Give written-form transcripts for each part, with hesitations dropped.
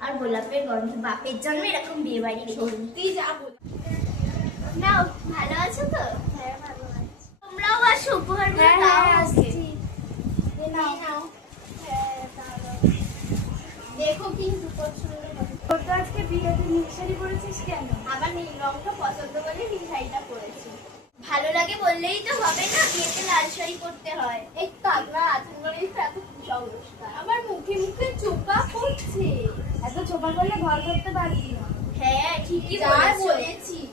আর গোলাপের গন্ধে বাপের জন্মে এরকম বিয়ে বাড়ি সত্যি যা বল। নাও, ভালো আছো তো? হ্যাঁ ভালো আছে। তোমরাও আসো, উপহার হ্যাঁ দাও হ্যাঁ আমাকে। আসছি। নাও নাও। হ্যাঁ দাঁড়াও। দেখো কিন্তু পছন্দ হবে। তোর তো আজকে বিয়েতে নীল শাড়ি পরেছিস কেন? আমার নীল রংটা পছন্দ করে নীল শাড়িটা পরেছি। ভালো লাগে বললেই তো হবে না, বিয়েতে লাল শাড়ি পরতে হয়। এই কাকড়া আছেন বলেই তো এত কুশা অনুষ্ঠান। আমার মুখে মুখে চোপা পড়ছে। এত চোপা করলে ঘর করতে পারবি না। হ্যাঁ ঠিকই যা বলেছিস।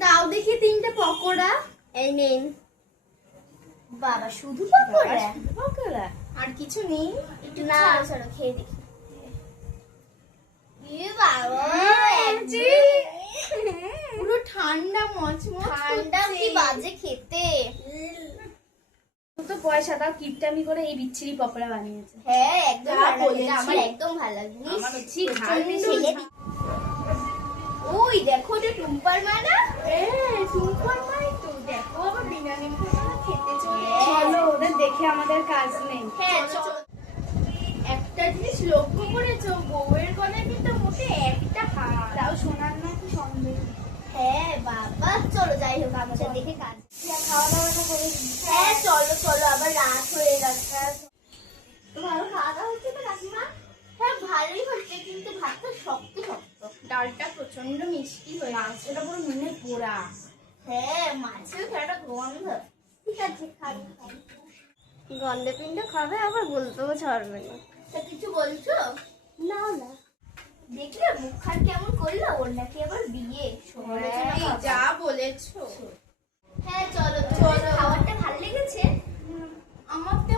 দাও দেখি 3টে পকোড়া। এই নিন। বাবা শুধু পকোড়া? পকোড়া আর কিছু নেই? একটু না ছাড়ো, খেয়ে দেখি। এ বাবা, পুরো ঠান্ডা মচমচ ঠান্ডা কি বাজে খেতে। তো পয়সা দাও, কিপটামি করে এই বিচ্ছিরি পকোড়া বানিয়েছে। হ্যাঁ একদম যা ভালো লাগে, বলেছি। আমার একদম ভালো লাগে। আমারও ঠিক ঝাল বেশি। ছেলে দি- ওই দেখো যে টুম্পার মা না? হ্যাঁ সুপার মাই তো দেখো আবার বিনা নিমকে খেতে চলে। হ্যাঁ। চলো ওদের দেখে আমাদের কাজ নেই। হ্যাঁ চলো। একটা জিনিস লক্ষ্য করেছো, বউয়ের গলায় কিন্তু মোটে একটা হার, তাও সোনার নাকি সন্দেহ। হ্যাঁ বাবা চলো, যাই হোক আমাদের দেখে কাজ। খাওয়া দাওয়াটা করে দিই। হ্যাঁ চলো চলো, আবার রাত হয়ে গেছে। তো ভালো খাওয়া দাওয়া হচ্ছে তো কাকিমা? হ্যাঁ ভালোই হচ্ছে, কিন্তু ভাতটা শক্ত শক্ত। ডালটা প্রচন্ড মিষ্টি হয়েছে। মাংসটা পুরো নুনে পোড়া। হ্যাঁ মাছের একটা গন্ধ। ঠিক আছে খাই খাই। গন্ধে পিণ্ডে খাবে আবার বলতেও ছাড়বে না। তা কিছু বলছো? না না দেখলে মুখখান কেমন করলো, ওর নাকি আবার বিয়ে। সমালোচনা খাবে। যা বলেছো। হ্যাঁ চলো চলো, খাবারটা ভালো লেগেছে? আমার তো